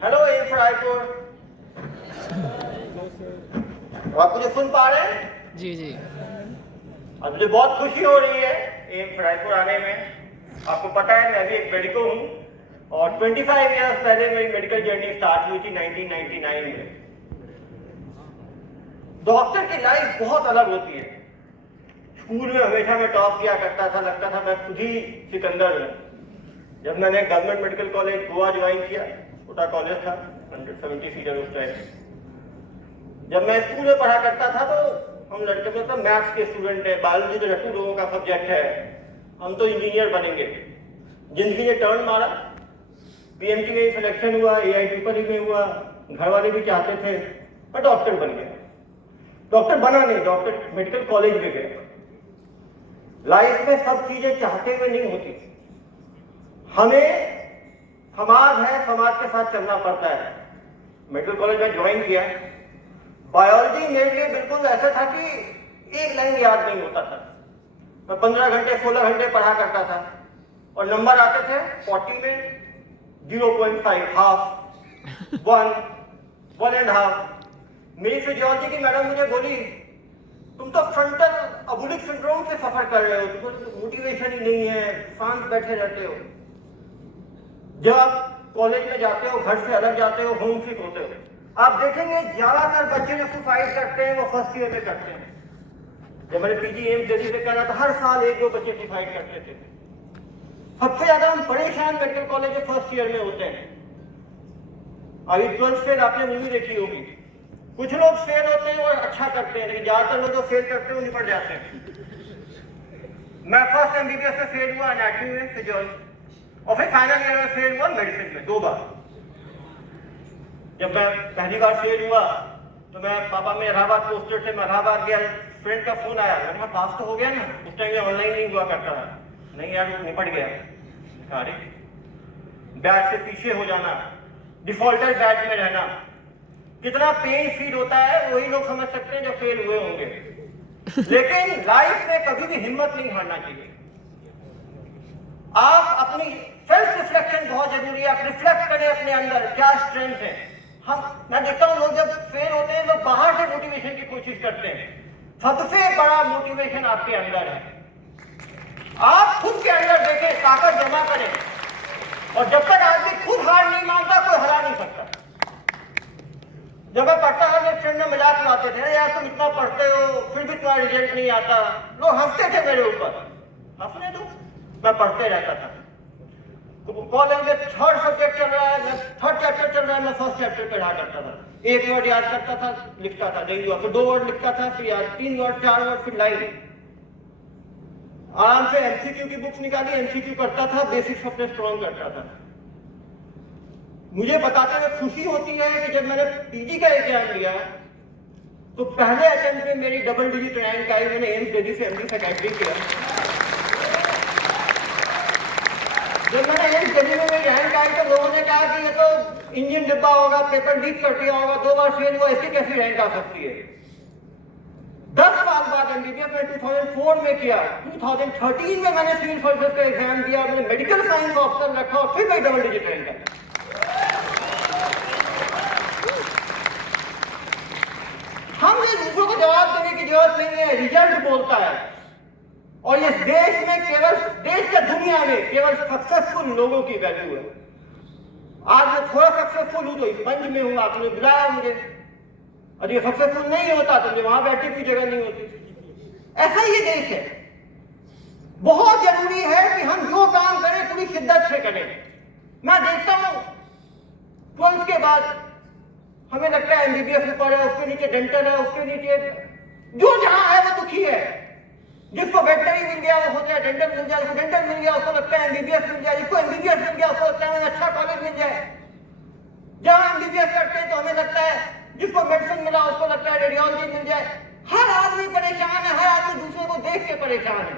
Hello M for Raipur. आप मुझे सुन पा रहे हैं? जी जी। अब मुझे बहुत खुशी हो रही है एम फॉर रायपुर आने में। आपको पता है मैं भी एक मेडिको हूँ और 25 इयर्स पहले मेरी मेडिकल जर्नी स्टार्ट हुई थी 1999 में। डॉक्टर की लाइफ बहुत अलग होती है। स्कूल में हमेशा मैं टॉप किया करता था, लगता था मैं खुद ही सिकंदर हूँ। जब मैंने government medical college Goa join किया, छोटा कॉलेज था, 170 सीटर उस टाइम। जब मैं स्कूल में पढ़ा करता था तो हम लड़के में तो मैथ्स के स्टूडेंट है, बायोलॉजी तो रट्टू लोगों का सब्जेक्ट है, हम तो इंजीनियर बनेंगे। जिंदगी ने टर्न मारा, पीएमटी में सिलेक्शन हुआ, एआई ट्रिपल में हुआ, घर वाले भी चाहते थे, पर डॉक्टर बन गया। डॉक्टर बना नहीं, डॉक्टर मेडिकल कॉलेज में गया। लाइफ में सब चीजें चाहते हुए नहीं होती, हमें समाज है, समाज के साथ चलना पड़ता है। मेडिकल कॉलेज में ज्वाइन किया, बायोलॉजी मेरे लिए बिल्कुल ऐसा था कि एक लाइन याद नहीं होता था। मैं 15 घंटे 16 घंटे पढ़ा करता था और नंबर आते थे 40 में 0.5, हाफ, 1.5। मेरी फिजियोलॉजी की मैडम मुझे बोली, तुम तो फ्रंटल अबुलिक सिंड्रोम से सफर कर रहे हो, तुमको मोटिवेशन ही नहीं है, शांत बैठे रहते हो। जब आप कॉलेज में जाते हो, घर से अलग जाते हो, होम सिक होते हो, आप देखेंगे ज्यादातर बच्चे जो सुसाइड करते हैं वो फर्स्ट ईयर में करते हैं। जब मैंने पीजी एम्स दिल्ली में करा तो हर साल 1-2 बच्चे सुसाइड करते थे। सबसे ज्यादा हम परेशान मेडिकल कॉलेज के फर्स्ट ईयर में होते हैं। अभी 12th फेल आपने मूवी देखी होगी, कुछ लोग फेल होते हैं और अच्छा करते हैं, लेकिन ज्यादातर लोग जो फेल करते हैं वो निपट जाते हैं। मैं फर्स्ट एमबीबीएस में फेल हुआ एनाटॉमी में, फिजियोलॉजी, और फिर फाइनल ईयर में फेल हुआ मेडिसिन में 2 बार। जब मैं पहली बार फेल हुआ तो मैं पापा में इलाहाबाद पोस्टेड थे, मैं इलाहाबाद गया, फ्रेंड का फोन आया, मैंने कहा पास तो हो गया ना, उस टाइम ऑनलाइन नहीं हुआ करता था। नहीं यार वो निपट गया। अरे बैच से पीछे हो जाना, डिफॉल्टर बैच में रहना, कितना पेन फील होता है वही लोग समझ सकते हैं जो फेल हुए होंगे। लेकिन लाइफ में कभी भी हिम्मत नहीं हारना चाहिए। आप अपनी सेल्फ रिफ्लेक्शन बहुत जरूरी है। आप रिफ्लेक्ट करें अपने अंदर क्या स्ट्रेंथ है। मैं देखता हूं लोग जब फेल होते हैं लोग बाहर से मोटिवेशन की कोशिश करते हैं। सबसे बड़ा मोटिवेशन आपके अंदर है। आप खुद के अंदर देखें, ताकत जमा करें, और जब तक आदमी खुद हार नहीं मानता कोई हरा नहीं सकता। जब मैं पढ़ता था मेरे फ्रेंड में मजाक उड़ाते थे, यार तुम इतना पढ़ते हो फिर भी तुम्हारा रिजल्ट नहीं आता। लोग हंसते थे मेरे ऊपर, हंसने दो, मैं पढ़ते रहता था। तो कॉलेज में 3rd सब्जेक्ट चल रहा है, 3rd चैप्टर चल रहा है, मैं 1st चैप्टर पढ़ा करता था। 1 वर्ड याद करता था, लिखता था, नहीं हुआ, फिर 2 वर्ड लिखता था, फिर याद 3 वर्ड 4 वर्ड, फिर लाइन। आराम से एमसीक्यू की बुक्स निकाली, एमसीक्यू करता था, बेसिक्स अपने स्ट्रॉन्ग करता था। मुझे बताते हुए खुशी होती है कि जब मैंने पीजी का एग्जाम दिया तो पहले अटेम्प्ट में मेरी डबल डिजिट रैंक आई। मैंने एम्स दिल्ली से एमडी सेकेंडरी किया। जब मैंने एम्स दिल्ली में मेरी रैंक आई तो लोगों ने कहा कि ये तो इंजन डिब्बा होगा, पेपर लीक कर दिया होगा, 2 बार फेल हुआ, इसकी कैसी रैंक आ सकती है। 10 साल बाद एमबीबीएस में 2004 में किया, 2013 में मैंने सिविल सर्विसेज का एग्जाम दिया, मैंने मेडिकल साइंस का ऑप्शन रखा और फिर मेरी डबल डिजिट रैंक आई। हमें दूसरों को जवाब देने की जरूरत नहीं है, रिजल्ट बोलता है। और इस देश में केवल, देश या दुनिया में केवल सक्सेसफुल लोगों की वैल्यू है। आज मैं थोड़ा सक्सेसफुल हूं तो इस मंच में हूं, आपने बुलाया मुझे। और ये सक्सेसफुल नहीं होता तो मुझे वहां बैठने की जगह नहीं होती। ऐसा ये देश है। बहुत जरूरी है कि हम जो काम करें पूरी शिद्दत से करें। मैं देखता हूं 12th के बाद हमें लगता है एमबीबीएस ऊपर है, उसके नीचे डेंटल है, उसके नीचे जो जहां है वो दुखी है। जिसको वेटनरी मिल गया वो सोच रहा है डेंटल मिल जाए, उसको डेंटल मिल गया उसको लगता है एमबीबीएस मिल जाए, जिसको एमबीबीएस मिल गया उसको लगता है अच्छा कॉलेज मिल जाए। जहां एमबीबीएस करते हैं तो हमें लगता है जिसको मेडिसिन मिला उसको लगता है रेडियोलॉजी मिल जाए। हर आदमी परेशान है, हर आदमी दूसरे को देख के परेशान है।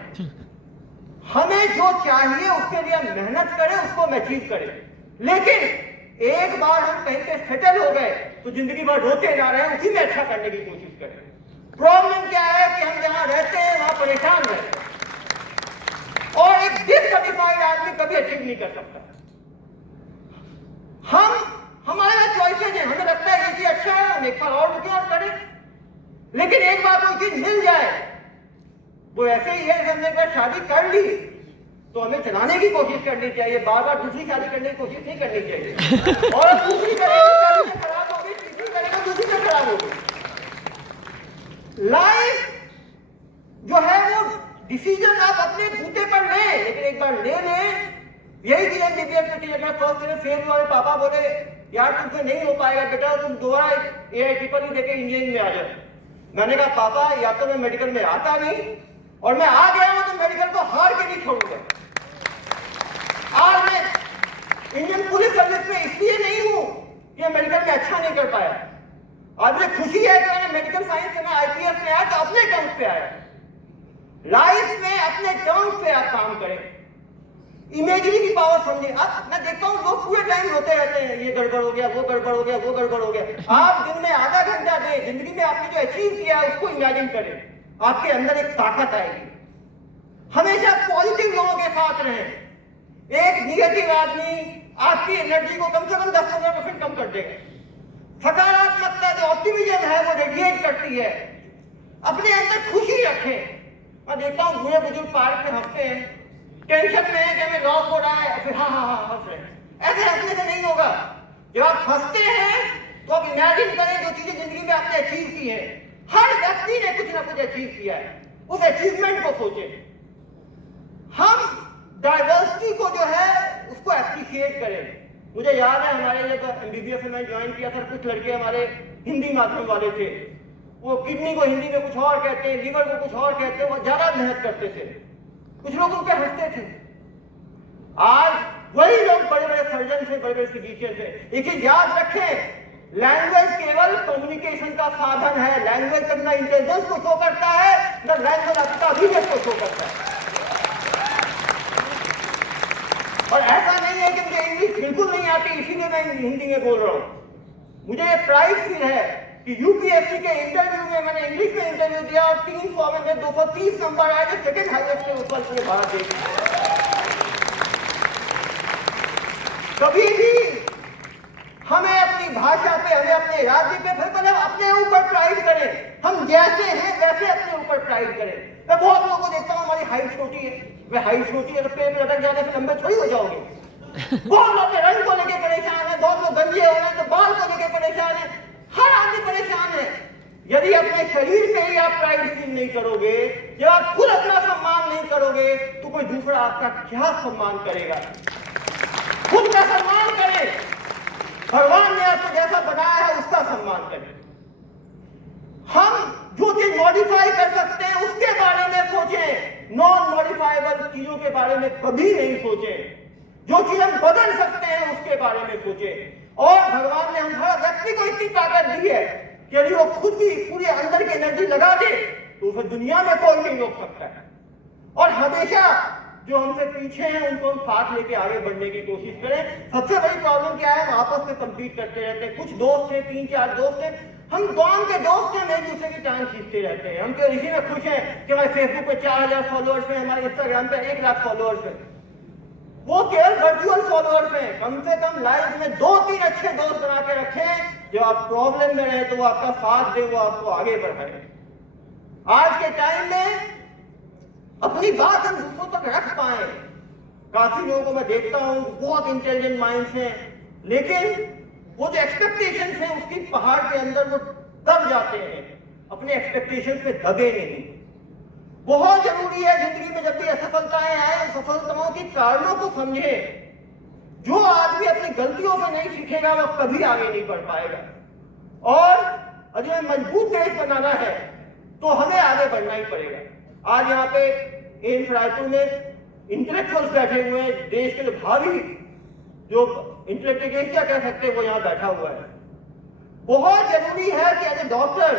हमें जो चाहिए उसके लिए हम मेहनत करें, उसको हम अचीव करें। लेकिन एक बार हम कहीं पे सेटल हो गए तो जिंदगी भर रोते जा रहे हैं, उसी में अच्छा करने की कोशिश करें। प्रॉब्लम क्या है कि हम जहां रहते हैं वहां परेशान रहते हैं और एक डिससेटिस्फाइड आदमी कभी अचीव नहीं कर सकता। हम हमारे कोई चीज मिल जाए वो ऐसे ही है। हमने अगर शादी कर ली तो हमें चलाने की कोशिश करनी चाहिए, बार बार दूसरी शादी करने की कोशिश नहीं करनी चाहिए। और दूसरी करेगी से खराब होगी, तीसरी करेगा दूसरी से खराब होगी। लाइफ जो है वो डिसीजन आप अपने बूते पर लें, लेकिन एक बार ले लें। यही चीज एमबीबीएस में थी। फर्स्ट ईयर फेल हुआ, पापा बोले यार तुमसे नहीं हो पाएगा बेटा, तुम दोबारा AIT पर ही देके इंजीनियरिंग में आ जाओ। मैंने कहा पापा या तो मैं मेडिकल में आता नहीं, और मैं आ गया हूं तो मेडिकल को हार के नहीं छोड़ूंगा। आज मैं इंडियन पुलिस सर्विस में इसलिए नहीं हूं कि मैं मेडिकल में अच्छा नहीं कर पाया। आज मुझे खुशी है कि मैंने मेडिकल साइंस से मैं IPS में आया तो अपने टर्म्स पे आया। लाइफ में अपने टर्म्स पे आप काम करें, इमेजिनी की पावर समझे। अब मैं देखता हूं लोग पूरे टाइम रोते रहते हैं, ये गड़बड़ हो गया, वो गड़बड़ हो गया, वो गड़बड़ हो गया। आप दिन में आधा घंटा दें, जिंदगी में आपने जो अचीव किया है उसको इमेजिन करें, आपके अंदर एक ताकत आएगी। हमेशा पॉजिटिव लोगों के साथ रहें। एक निगेटिव आदमी आपकी एनर्जी को कम से कम 10-15% कम कर देगा। सकारात्मकता जो ऑप्टिमिज्म है वो रेडिएट करती है। अपने अंदर खुशी रखें। मैं देखता हूं बूढ़े बुजुर्ग पार्क में हंसते हैं, टेंशन में है कि हमें लॉस हो रहा है, फिर हाँ हाँ हाँ हंस रहे हैं। ऐसे हंसने से नहीं होगा। जब आप हंसते हैं तो आप इमेजिन करें जो चीजें जिंदगी में आपने अचीव की है। हर व्यक्ति ने कुछ ना कुछ अचीव किया है, उस अचीवमेंट को सोचें। हम डाइवर्सिटी को जो है उसको एप्रिशिएट करें। मुझे याद है हमारे जब MBBS में ज्वाइन किया था, कुछ लड़के हमारे हिंदी माध्यम वाले थे, वो किडनी को हिंदी में कुछ और कहते हैं, लीवर को कुछ और कहते हैं, वो ज्यादा मेहनत करते थे। कुछ लोग उनके हंसते थे। आज वही लोग बड़े बड़े सर्जन थे, बड़े बड़े फिजिशियन थे। एक चीज याद रखें, लैंग्वेज केवल कम्युनिकेशन का साधन है। लैंग्वेज अपना इंटेलिजेंस को शो करता है, न लैंग्वेज आपका अभिव्यक्ति को शो करता है। और ऐसा नहीं है कि मुझे इंग्लिश बिल्कुल नहीं आती इसीलिए मैं हिंदी में बोल रहा हूं। मुझे ये प्राइड फील है कि UPSC के इंटरव्यू में मैंने इंग्लिश में इंटरव्यू दिया और 300 में 230 नंबर आए, जो सेकंड हाईएस्ट के ऊपर पूरे भारत देश में। कभी भी हमें अपनी भाषा पे, हमें अपने राज्य पे, फिर मतलब अपने ऊपर प्राइड करें। हम जैसे हैं वैसे अपने ऊपर प्राइड करें। मैं बहुत लोगों को देखता हूं हमारी हाइट छोटी है, वे हाइट छोटी है तो पेड़ में लटक जाने से लंबे थोड़ी हो जाओगे। बहुत लोग रंग को लेकर परेशान है, बहुत लोग गंजे हो रहे हैं तो बाल को लेकर परेशान है। हर आदमी परेशान है। यदि अपने शरीर पे ही आप प्राइड फील नहीं करोगे, जब आप खुद अपना सम्मान नहीं करोगे तो कोई दूसरा आपका क्या सम्मान करेगा। खुद का सम्मान करें। भगवान ने आपको जैसा बनाया है उसका सम्मान करें। हम जो चीज मॉडिफाई कर सकते हैं उसके बारे में सोचें, नॉन मॉडिफाइबल चीजों के बारे में कभी नहीं सोचें। जो चीज हम बदल सकते हैं उसके बारे में सोचें। और भगवान ने हम हर व्यक्ति को इतनी ताकत दी है कि यदि वो खुद की पूरी अंदर की एनर्जी लगा दे तो उसे दुनिया में कोई नहीं रोक सकता है। और हमेशा जो हमसे पीछे हैं उनको हम साथ लेके आगे बढ़ने की कोशिश करें। सबसे बड़ी प्रॉब्लम क्या है, हम आपस में कंपीट करते रहते हैं। कुछ दोस्त थे, 3-4 दोस्त थे, हम गांव के दोस्त हैं, एक दूसरे की टांग खींचते रहते हैं। हम तो इसी में खुश हैं कि हमारे फेसबुक पे 4000 फॉलोअर्स हैं, हमारे इंस्टाग्राम पे 1 लाख फॉलोअर्स हैं। वो केवल वर्चुअल फॉलोअर्स हैं। कम से कम लाइफ में 2-3 अच्छे दोस्त बना के रखें, जो आप प्रॉब्लम में रहे तो वो आपका साथ दे, वो आपको आगे बढ़ाए। आज के टाइम में अपनी बात हम दूसरों तक रख पाए। काफी लोगों को मैं देखता हूं बहुत इंटेलिजेंट माइंड्स हैं, लेकिन वो जो एक्सपेक्टेशंस हैं उसकी पहाड़ के अंदर वो दब जाते हैं। अपने एक्सपेक्टेशंस पे दबे नहीं। बहुत जरूरी है जिंदगी में जब भी असफलताएं आए, सफलताओं के कारणों को समझे। जो आदमी अपनी गलतियों से नहीं सीखेगा वो कभी आगे नहीं बढ़ पाएगा। और अगर हमें मजबूत देश बनाना है तो हमें आगे बढ़ना ही पड़ेगा। आज यहाँ पे एम्स रायपुर में इंटेलेक्चुअल्स बैठे हुए हैं, देश के जो भावी जो इंटेलेक्चुअल क्या कह सकते हैं वो यहाँ बैठा हुआ है। बहुत जरूरी है कि एज ए डॉक्टर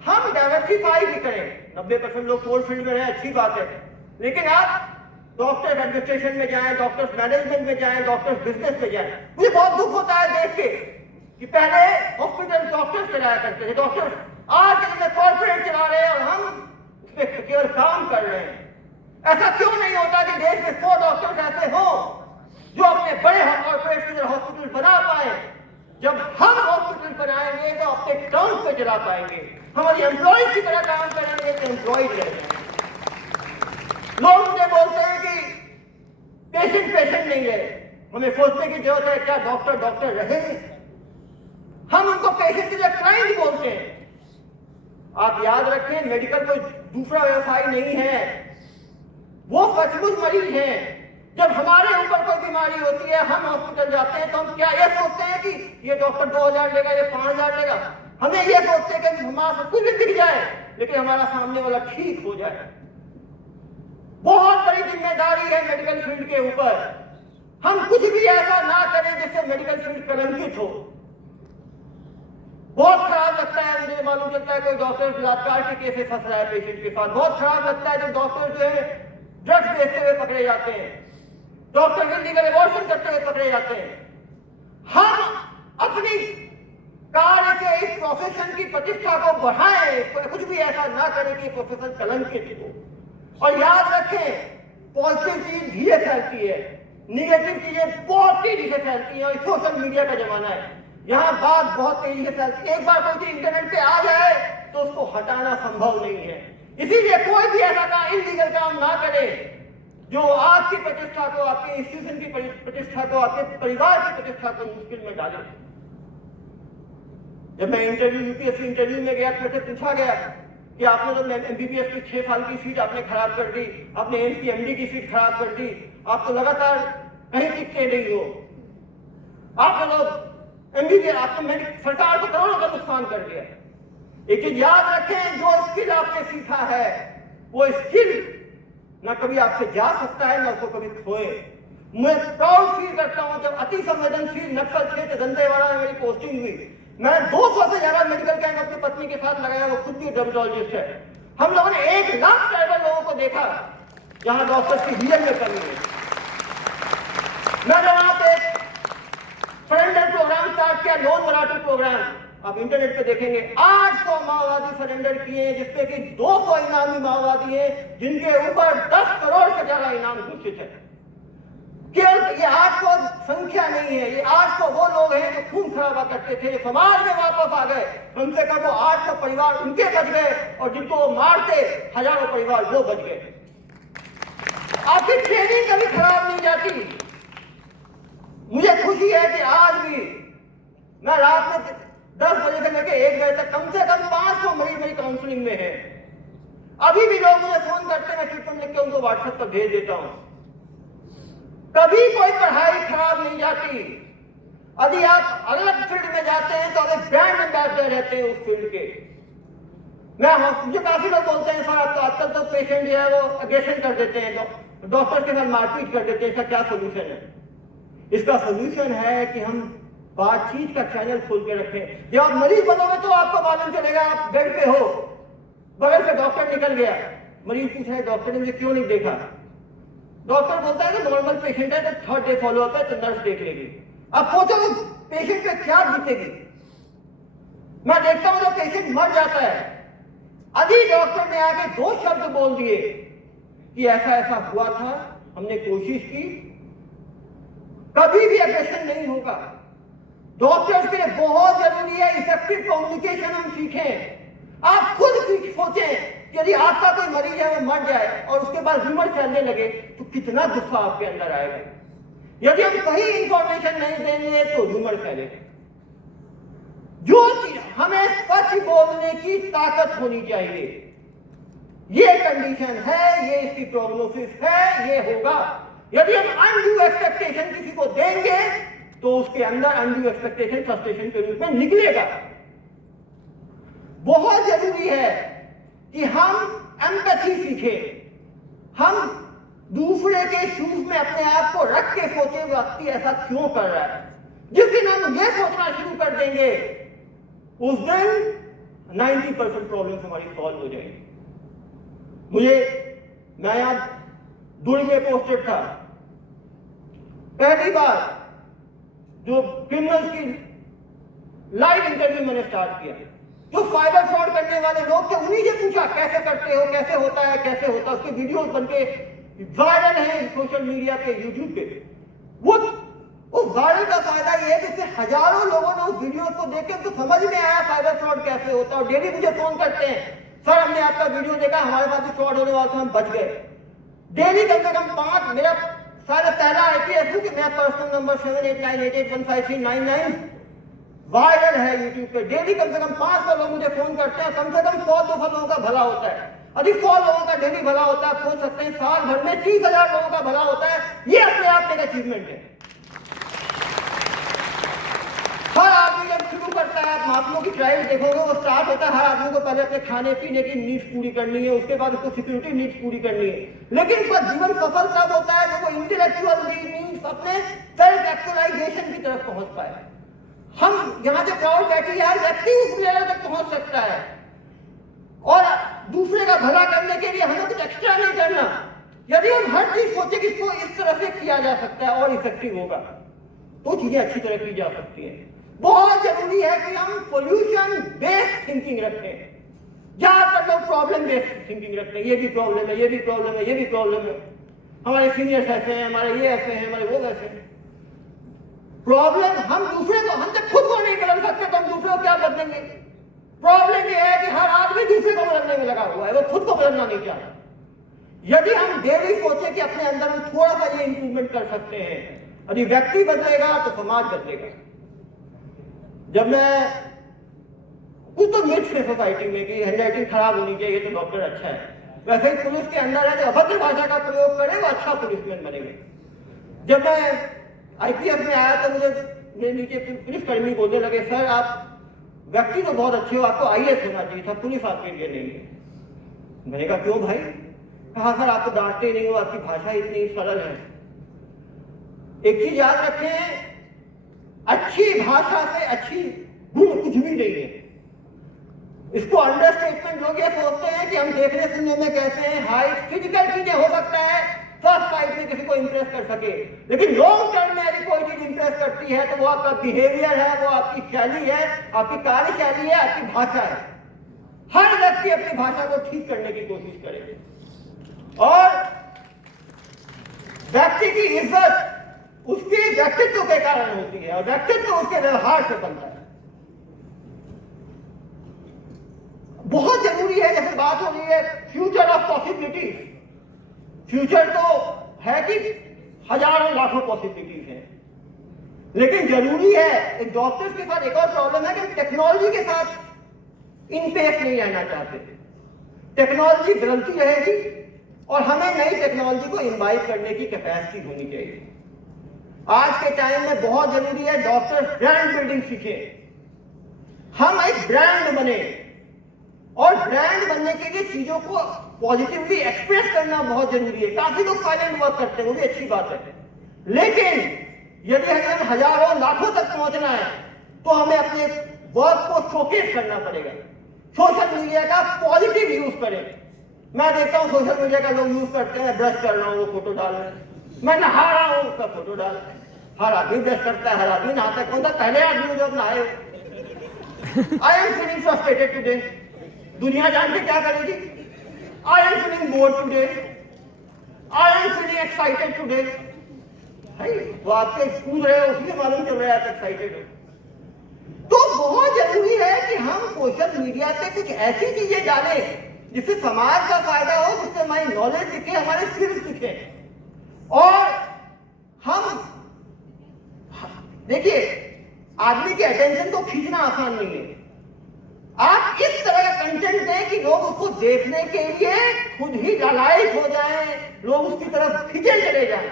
हम डाइवर्सिफाई भी करें। 90% लोग कोर फील्ड में रहे, अच्छी बात है, लेकिन आप डॉक्टर एडमिनिस्ट्रेशन में जाएं, डॉक्टर्स मैनेजमेंट में जाएं, डॉक्टर्स बिजनेस में जाएं। मुझे बहुत दुख होता है देख के कि पहले हॉस्पिटल डॉक्टर्स चलाया करते थे, डॉक्टर्स आज के दिन कॉर्पोरेट चला रहे हैं और हम उसमें केवल काम कर रहे हैं। ऐसा क्यों नहीं होता कि देश में 100 डॉक्टर्स ऐसे हो जो अपने बड़े कॉर्पोरेट के हॉस्पिटल बना पाए। जब हम हॉस्पिटल बनाएंगे तो अपने टर्म पे चला पाएंगे। हमारी एम्प्लॉयज की तरह काम करेंगे तो एम्प्लॉयड रह जाएंगे। लोग मुझे बोलते हैं कि पेशेंट नहीं है, हमें सोचने की जरूरत है क्या डॉक्टर रहे। हम उनको पेशेंट की जगह क्लाइंट बोलते हैं। आप याद रखें, मेडिकल कोई दूसरा व्यवसाय नहीं है, वो सचमुच मरीज हैं। जब हमारे ऊपर कोई बीमारी होती है, हम हॉस्पिटल जाते हैं तो हम क्या ये सोचते हैं कि ये डॉक्टर 2000 लेगा, ये 5000 लेगा। हमें ये सोचते हैं कि हमारा सब कुछ भी दिख जाए लेकिन हमारा सामने वाला ठीक हो जाए। बहुत बड़ी जिम्मेदारी है मेडिकल फील्ड के ऊपर। हम कुछ भी ऐसा ना करें जिससे मेडिकल फील्ड कलंकित हो। बहुत खराब लगता है, मुझे मालूम चलता है कोई डॉक्टर बलात्कार के केस में फंस रहा है पेशेंट के साथ। बहुत खराब लगता है जब डॉक्टर जो है ड्रग्स बेचते हुए पकड़े जाते हैं, डॉक्टर इलीगल एबॉर्शन करते हुए पकड़े जाते हैं। हम अपनी कार्य के इस प्रोफेशन की प्रतिष्ठा को बढ़ाएं, कुछ भी ऐसा ना करें कि प्रोफेशन कलंकित हो। और याद रखें, पॉजिटिव चीज धीरे फैलती है, निगेटिव चीजें बहुत तेजी से फैलती हैं। और सोशल मीडिया का जमाना है, यहाँ बात बहुत तेजी से फैलती है। एक बार कोई चीज इंटरनेट पे आ जाए तो उसको हटाना संभव नहीं है। इसीलिए कोई भी ऐसा काम, इलीगल काम ना करे जो आपकी प्रतिष्ठा को, आपके इंस्टीट्यूशन की प्रतिष्ठा को, आपके परिवार की प्रतिष्ठा को मुश्किल में डाले। जब मैं यूपीएससी इंटरव्यू में गया तो मुझसे पूछा गया कि आपने तो एमबीबीएस की 6 साल की सीट आपने खराब कर दी, आपने एम्स की एमडी की सीट खराब कर दी, आप तो लगातार कहीं टिकते नहीं हो, आप लोग एमबीबीएस, आपने सरकार को करोड़ों का नुकसान कर दिया। एक चीज याद रखें, जो स्किल आपने सीखा है वो स्किल ना कभी आपसे जा सकता है ना उसको कभी खोए। मैं प्राउड फील करता हूं जब अति संवेदनशील नक्सल क्षेत्र दंतेवाड़ा में मेरी पोस्टिंग हुई। मैं 200 से ज्यादा मेडिकल कैंप अपनी पत्नी के साथ लगाया, वो खुद भी डर्मेटोलॉजिस्ट है। हम लोगों ने 1 लाख ट्राइबल लोगों को देखा जहां डॉक्टर्स की विजन में कमी है। मैंने वहां पे सरेंडर प्रोग्राम स्टार्ट किया, नॉन मराठी प्रोग्राम, आप इंटरनेट पे देखेंगे। 800 माओवादी सरेंडर किए, जिसपे कि 200 इनामी माओवादी हैं जिनके ऊपर 10 करोड़ से ज्यादा इनाम घोषित है। केवल ये 800 संख्या नहीं है, ये 800 वो लोग हैं जो खून खराबा करते थे, समाज में वापस आ गए। कम से कम वो 800 परिवार उनके बच गए और जिनको वो मारते हजारों परिवार वो बच गए। आपकी ट्रेनिंग कभी खराब नहीं जाती। मुझे खुशी है कि आज भी मैं रात में 10 बजे से लेकर 1 बजे तक कम से कम 500 मरीज मेरी काउंसलिंग में है। अभी भी लोग मुझे फोन करते हैं, ट्रीटमेंट लिख के उनको व्हाट्सएप पर भेज देता हूं। कभी कोई पढ़ाई खराब नहीं जाती। यदि आप अलग फील्ड में जाते हैं तो अगर ब्रांड एम्बेसडर रहते हैं उस फील्ड के। मुझे काफी लोग बोलते हैं सर आप तो आजकल तो पेशेंट जो है वो अग्रेशन कर देते हैं, डॉक्टर के साथ मारपीट कर देते हैं, इसका क्या सोल्यूशन है? इसका सोल्यूशन है कि हम बातचीत का चैनल खोल के रखें। जब आप मरीज बनोगे तो आपको मालूम चलेगा, आप बेड पे हो, बगल से डॉक्टर निकल गया, मरीज पूछ रहे डॉक्टर ने मुझे क्यों नहीं देखा? डॉक्टर बोलता है कि नॉर्मल पेशेंट है तो 3rd डे फॉलोअप है तो नर्स देख लेगी। अब सोचो पेशेंट पे क्या बीतेगी। मैं देखता हूं जब पेशेंट मर जाता है, अभी डॉक्टर ने आके 2 शब्द बोल दिए कि ऐसा ऐसा हुआ था, हमने कोशिश की, कभी भी एग्रेशन नहीं होगा। डॉक्टर्स के लिए बहुत जरूरी है इफेक्टिव कम्युनिकेशन हम सीखें। आप खुद सोचें, यदि आपका कोई मरीज है वो मर जाए और उसके बाद र्यूमर फैलने लगे तो कितना गुस्सा आपके अंदर आएगा। यदि हम सही इंफॉर्मेशन नहीं देंगे तो र्यूमर फैलेगा। जो चीज हमें सच बोलने की ताकत होनी चाहिए। ये कंडीशन है, ये इसकी प्रोग्नोसिस है, ये होगा। यदि हम अनड्यू एक्सपेक्टेशन किसी को देंगे तो उसके अंदर अनड्यू एक्सपेक्टेशन फ्रस्ट्रेशन के रूप में निकलेगा। बहुत जरूरी है कि हम एम्पैथी सीखें। हम दूसरे के शूज में अपने आप को रख के सोचें व्यक्ति ऐसा क्यों कर रहा है। जिस दिन हम ये सोचना शुरू कर देंगे उस दिन 90% प्रॉब्लम हमारी सॉल्व हो जाएगी। मैं यहां दुर्ग में पोस्टेड था, पहली बार जो क्रिमिनल्स की लाइव इंटरव्यू मैंने स्टार्ट किया। जो साइबर फ्रॉड करने वाले लोग थे उन्हीं से पूछा कैसे करते हो, कैसे होता है, कैसे होता है। उसके वीडियोस बनके वायरल हैं सोशल मीडिया पे, यूट्यूब पे। वो उस वायरल का फायदा ये है कि इससे हजारों लोगों ने उस वीडियो को देख के उनको समझ में आया साइबर फ्रॉड कैसे होता है। और डेली मुझे फोन करते हैं, सर हमने आपका वीडियो देखा, हमारे साथ भी फ्रॉड होने वाला था, हम बच गए। डेली कम से कम 5, मेरा शायद पहला IPS कि मेरा पर्सनल नंबर 7898153999 वायरल है यूट्यूब पे। डेली कम से कम 500 लोग मुझे फोन करते हैं, कम से कम 100-200 लोगों का भला होता है। अधिक 100 लोगों का डेली भला होता है। सोच सकते हैं साल भर में 30,000 लोगों का भला होता है। ये अपने आप में एक अचीवमेंट है। हर आदमी जब शुरू करता है, आप महात्मा की ट्रायल देखोगे, वो स्टार्ट होता है हर आदमी को पहले अपने खाने पीने की नीड्स पूरी करनी है, उसके बाद उसको सिक्योरिटी नीड्स पूरी करनी है। लेकिन उसका जीवन सफल तब होता है जब वो इंटेलेक्चुअल नीड्स, अपने सेल्फ एक्चुअलाइजेशन की तरफ पहुंच पाए। हम यहाँ जो क्राउड बैठी यार, व्यक्ति उस लेवल तक पहुंच सकता है और दूसरे का भला करने के लिए हमें कुछ एक्स्ट्रा नहीं करना। यदि हम हर चीज सोचे कि इसको इस तरह से किया जा सकता है और इफेक्टिव होगा, तो चीजें अच्छी तरह की जा सकती हैं। बहुत जरूरी है कि हम सॉल्यूशन बेस्ड थिंकिंग रखें। ज्यादातर लोग प्रॉब्लम बेस्ड थिंकिंग रखते हैं, ये भी प्रॉब्लम है, ये भी प्रॉब्लम है, ये भी प्रॉब्लम है, हमारे सीनियर्स ऐसे हैं, हमारे ये ऐसे हैं, हमारे वो वैसे हैं। प्रॉब्लम हम दूसरे को, हम जब खुद को नहीं बदल सकते तो हम दूसरे को क्या बदलेंगे? प्रॉब्लम ये है कि हर आदमी दूसरे को बदलने में लगा हुआ है, वो खुद को बदलना नहीं चाहता। यदि हम डेली सोचे कि अपने अंदर हम थोड़ा सा ये इंप्रूवमेंट कर सकते हैं, यदि व्यक्ति बदलेगा तो समाज बदलेगा। जब मैं कुछ तो मिथ्स है सोसाइटी में कि हैंडराइटिंग खराब होनी चाहिए तो डॉक्टर अच्छा है, वैसे ही पुलिस के अंदर है जो अभद्र भाषा का प्रयोग करे वो अच्छा पुलिसमैन बनेगा। जब मैं IPS में आया तो मेरे नीचे पुलिसकर्मी बोलने लगे, सर आप व्यक्ति तो बहुत अच्छे हो, आपको IAS होना चाहिए था, पुलिस आपके लिए नहीं है। मैंने कहा क्यों भाई? कहा सर आपको डांटते नहीं हो, आपकी भाषा इतनी सरल है। एक चीज याद रखें, अच्छी भाषा से अच्छी गुण कुछ भी नहीं है। इसको अंडरस्टेटमेंट लोग ये सोचते हैं कि हम देखने सुनने में कैसे हैं, हाइट फिजिकल चीजें हो सकता है फर्स्ट साइड में किसी को इंप्रेस कर सके, लेकिन लॉन्ग टर्म में यदि कोई चीज इंप्रेस करती है तो वो आपका बिहेवियर है, वो आपकी शैली है, आपकी कार्यशैली है, आपकी भाषा है। हर व्यक्ति अपनी भाषा को ठीक करने की कोशिश करे और व्यक्ति की इज्जत उसके व्यक्तित्व के कारण होती है और व्यक्तित्व उसके व्यवहार से बनता है। बहुत जरूरी है, जैसे बात हो रही है फ्यूचर ऑफ पॉसिबिलिटीज। फ्यूचर तो है कि हजारों लाखों पॉसिबिलिटीज हैं, लेकिन जरूरी है, एक डॉक्टर्स के साथ एक और प्रॉब्लम है कि टेक्नोलॉजी के साथ इन पेस नहीं रहना चाहते। टेक्नोलॉजी बदलती रहेगी और हमें नई टेक्नोलॉजी को इन्वाइट करने की कैपेसिटी होनी चाहिए। आज के टाइम में बहुत जरूरी है डॉक्टर ब्रांड बिल्डिंग सीखे, हम एक ब्रांड बने और ब्रांड बनने के लिए चीजों को पॉजिटिवली एक्सप्रेस करना बहुत जरूरी है। काफी लोग साइलेंट वर्क करते हैं, वो भी अच्छी बात है, लेकिन यदि हमें हजारों लाखों तक पहुंचना है तो हमें अपने वर्क को शोकेस करना पड़ेगा। सोशल मीडिया का पॉजिटिव यूज करें। मैं देखता हूं सोशल मीडिया का लोग यूज करते हैं, ब्रश कर रहा हूं वो फोटो डाल रहे हैं, मैं नहा रहा हूं उसका फोटो डाल रहे हैं। हर आदमी ब्रश करता है, हर आदमी नहाता है, कौन सा पहले आदमी जो नहाए। I am feeling frustrated today, दुनिया जान के क्या करेगी। I am feeling board today, I am feeling excited today. भाई वो आपके कूद रहे हो उसमें मालूम चल रहा है आप एक्साइटेड हो। तो बहुत जरूरी है कि हम सोशल मीडिया पे कुछ ऐसी चीजें डालें जिससे समाज का फायदा हो, जिससे हमारी नॉलेज दिखे, हमारे स्किल्स दिखे। और हम देखिए आदमी के अटेंशन को खींचना आसान नहीं है। आप इस तरह का कंटेंट दें कि लोग उसको देखने के लिए खुद ही लालायित हो जाएं, लोग उसकी तरफ खींचे चले जाएं।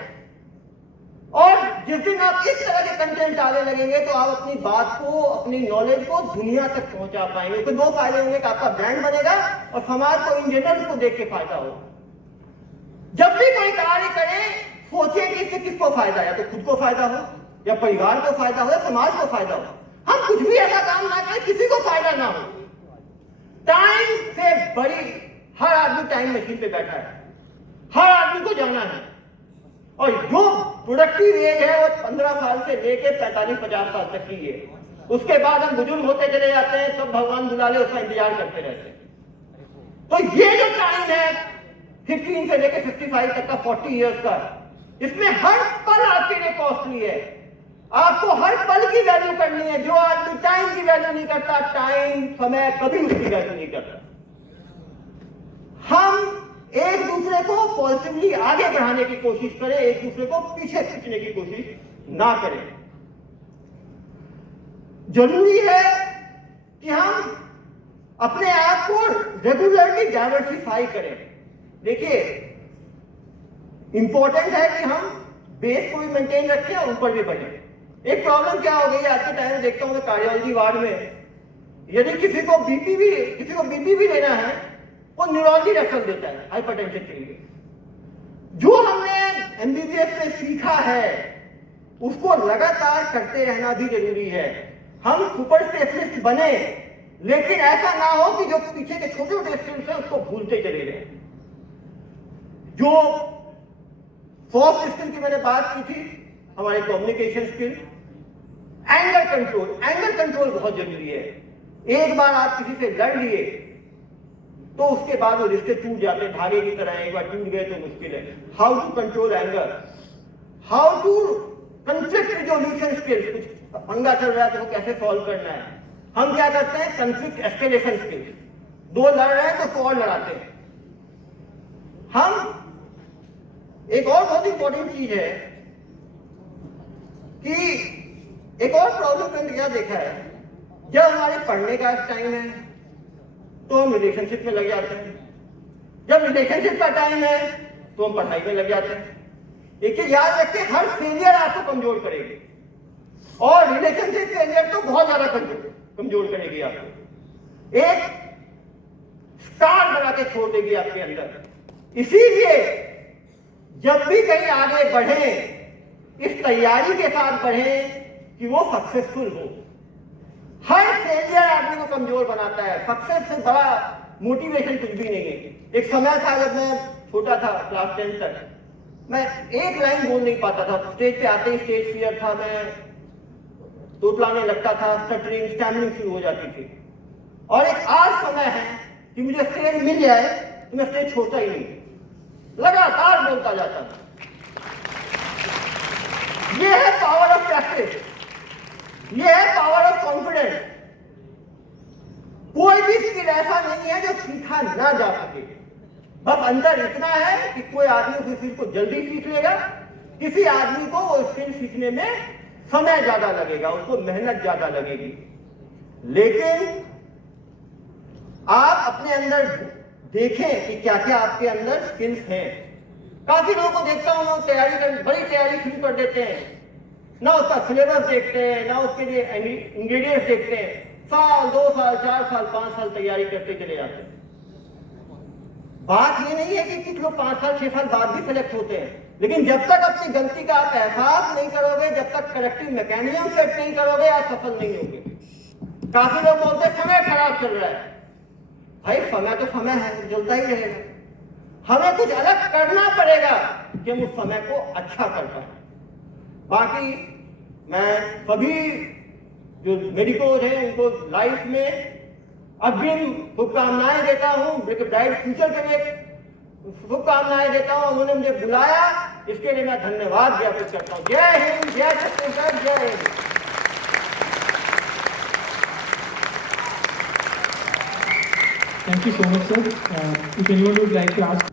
और जिस दिन आप इस तरह के कंटेंट डालने लगेंगे तो आप अपनी बात को, अपनी नॉलेज को दुनिया तक पहुंचा पाएंगे। तो दो फायदे होंगे कि आपका ब्रांड बनेगा और समाज को इन जनरल को देख के फायदा हो। जब भी कोई कार्य करें सोचे कि इससे किसको फायदा है, या तो खुद को फायदा हो, या परिवार को फायदा हो, या समाज को फायदा हो। हम कुछ भी ऐसा काम ना करें किसी को फायदा ना हो। टाइम से बड़ी, हर आदमी टाइम मशीन पे बैठा है, हर आदमी को जाना है और जो प्रोडक्टिव एज है वो 15 साल से लेके 45-50 साल तक की है। उसके बाद हम बुजुर्ग होते चले जाते हैं, सब भगवान बुला ले उसका इंतजार करते रहते हैं। तो ये जो टाइम है 15 से लेके 55 तक का, 40 इयर्स का, इसमें हर पल आपके लिए कॉस्टली है। आपको हर पल की वैल्यू करनी है। जो आदमी टाइम की वैल्यू नहीं करता, टाइम समय कभी उसकी वैल्यू नहीं करता। हम एक दूसरे को पॉजिटिवली आगे बढ़ाने की कोशिश करें, एक दूसरे को पीछे खींचने की कोशिश ना करें। जरूरी है कि हम अपने आप को रेगुलरली डाइवर्सिफाई करें। देखिए, इंपॉर्टेंट है कि हम बेस को भी मेंटेन रखें और ऊपर भी बढ़ें। एक प्रॉब्लम क्या हो गई आज के टाइम में देखता हूं मैं कार्डियोलॉजी वार्ड में, यदि किसी को बीपी भी लेना है, वो न्यूरोलॉजी रेफर देता है हाइपरटेंशन के लिए। जो हमने एमबीबीएस में सीखा है उसको लगातार करते रहना भी जरूरी है। हम सुपर स्पेशलिस्ट बने, लेकिन ऐसा ना हो कि जो पीछे के छोटे छोटे स्किल्स हैं उसको भूलते चले गए। जो फर्स्ट स्किल की मैंने बात की थी, हमारे कम्युनिकेशन स्किल, एंगर कंट्रोल बहुत जरूरी है। एक बार आप किसी से लड़ लिए तो उसके बाद वो रिश्ते टूट जाते हैं, धागे की तरह। एक बार टूट गए तो मुश्किल है। How to control anger, how to conflict resolution skills. कुछ पंगा चल रहा है तो वो कैसे सॉल्व करना है। हम क्या करते हैं, कंफ्लिक्ट एस्केलेशन स्किल्स। दो लड़ रहे हैं तो और लड़ाते हैं। हम एक और बहुत इंपॉर्टेंट चीज है कि एक और प्रॉब्लम मैंने क्या देखा है, जब हमारे पढ़ने का टाइम है तो हम रिलेशनशिप में लग जाते हैं, जब रिलेशनशिप का टाइम है तो हम पढ़ाई में लग जाते हैं। एक चीज याद रखें, हर फेलियर आपको कमजोर करेगी, और रिलेशनशिप फेलियर तो बहुत ज्यादा कमजोर करेगी आपको, एक स्टार बना के छोड़ देगी आपके अंदर। इसीलिए जब भी कहीं आगे बढ़े, इस तैयारी के साथ बढ़े कि वो सक्सेसफुल हो। हर फेलियर आदमी को कमजोर बनाता है, सक्सेस से बड़ा मोटिवेशन कुछ भी नहीं है। एक समय था जब मैं छोटा था, क्लास 10 तक, मैं एक लाइन बोल नहीं पाता था। स्टेज पे आते ही स्टेज फियर था, मैं तोतलाने लगता था, स्टटरिंग स्टैमरिंग शुरू हो जाती थी। और एक आज समय है कि मुझे स्टेज मिल जाए तो मैं स्टेज छोड़ता ही नहीं, लगातार बोलता जाता था। ये है पावर ऑफ प्रैक्टिस, ये है पावर ऑफ कॉन्फिडेंस। कोई भी स्किल ऐसा नहीं है जो सीखा ना जा सके। बस अंदर इतना है कि कोई आदमी उस स्किल को जल्दी सीख लेगा, किसी आदमी को वो स्किल सीखने में समय ज्यादा लगेगा, उसको मेहनत ज्यादा लगेगी। लेकिन आप अपने अंदर देखें कि क्या क्या आपके अंदर स्किल्स हैं। काफी लोगों को देखता हूं, लोग बड़ी तैयारी शुरू कर देते हैं, ना उसका सिलेबस देखते हैं, ना उसके लिए इंग्रेडिएंट्स देखते हैं। साल 2 साल 4 साल 5 साल तैयारी करते चले जाते हैं। बात ये नहीं है कि कुछ लोग 5 साल 6 साल बाद भी सिलेक्ट होते हैं, लेकिन जब तक अपनी गलती का आप एहसास नहीं करोगे, जब तक करेक्टिव मैकेनिज्म सेट नहीं करोगे, आप सफल नहीं होंगे। काफी लोग बोलते हैं समय खराब चल रहा है। भाई समय तो समय है, चलता ही रहेगा। हमें कुछ अलग करना पड़ेगा कि हम उस समय को अच्छा कर पाए। बाकी मैं सभी जो मेडिकोज हैं उनको लाइफ में अग्रिम शुभकामनाएं देता हूं, ब्राइट फ्यूचर के लिए शुभकामनाएं देता हूं। उन्होंने मुझे बुलाया, इसके लिए मैं धन्यवाद ज्ञापित करता हूं। जय हिंद, जय छत्तीसगढ़, जय Hind. Thank you so much, sir. If anyone would like to ask